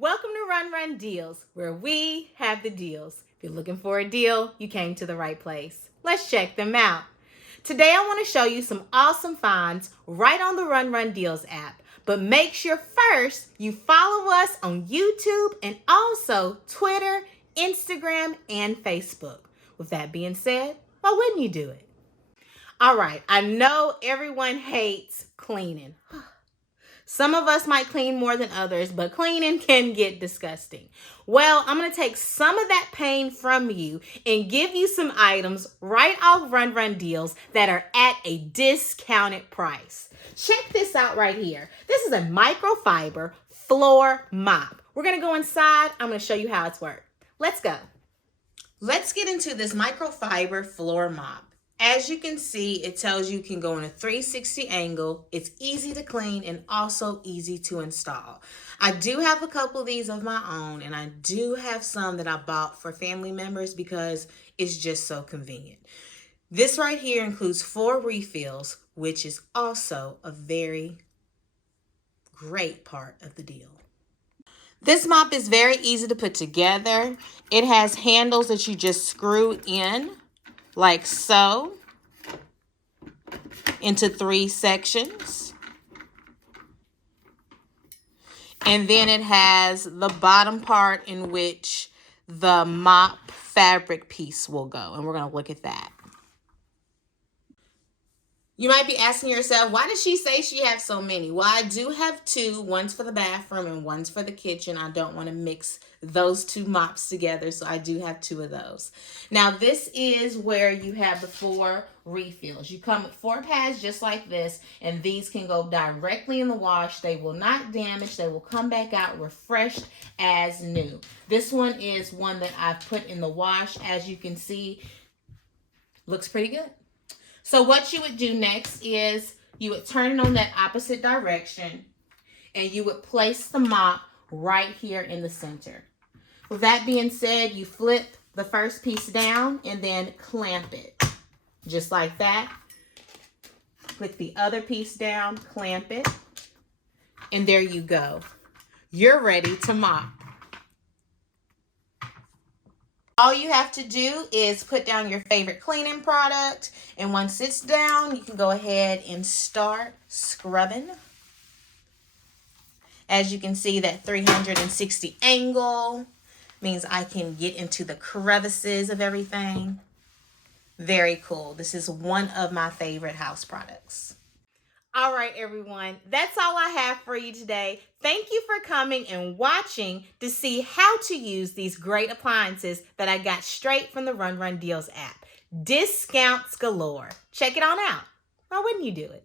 Welcome to Run Run Deals, where we have the deals. If you're looking for a deal, you came to the right place. Let's check them out. Today I want to show you some awesome finds right on the Run Run Deals app. But make sure first you follow us on YouTube and also Twitter, Instagram, and Facebook. With that being said, why wouldn't you do it? All right, I know everyone hates cleaning. Some of us might clean more than others, but cleaning can get disgusting. Well, I'm going to take some of that pain from you and give you some items right off Run Run Deals that are at a discounted price. Check this out right here. This is a microfiber floor mop. We're going to go inside. I'm going to show you how it's worked. Let's go. Let's get into this microfiber floor mop. As you can see, it tells you can go in a 360 angle. It's easy to clean and also easy to install. I do have a couple of these of my own, and I do have some that I bought for family members because it's just so convenient. This right here includes 4 refills, which is also a very great part of the deal. This mop is very easy to put together. It has handles that you just screw in like so, into 3 sections. And then it has the bottom part in which the mop fabric piece will go. And we're going to look at that. You might be asking yourself, why does she say she has so many? Well, I do have 2. One's for the bathroom and one's for the kitchen. I don't want to mix those 2 mops together, so I do have 2 of those. Now, this is where you have the 4 refills. You come with 4 pads just like this, and these can go directly in the wash. They will not damage. They will come back out refreshed as new. This one is one that I've put in the wash. As you can see, looks pretty good. So what you would do next is you would turn it on that opposite direction and you would place the mop right here in the center. With that being said, you flip the first piece down and then clamp it. Just like that. Click the other piece down, clamp it, and there you go. You're ready to mop. All you have to do is put down your favorite cleaning product, and once it's down, you can go ahead and start scrubbing. As you can see, that 360 angle means I can get into the crevices of everything. Very cool. This is one of my favorite house products. All right, everyone, that's all I have for you today. Thank you for coming and watching to see how to use these great appliances that I got straight from the Run Run Deals app. Discounts galore. Check it on out. Why wouldn't you do it?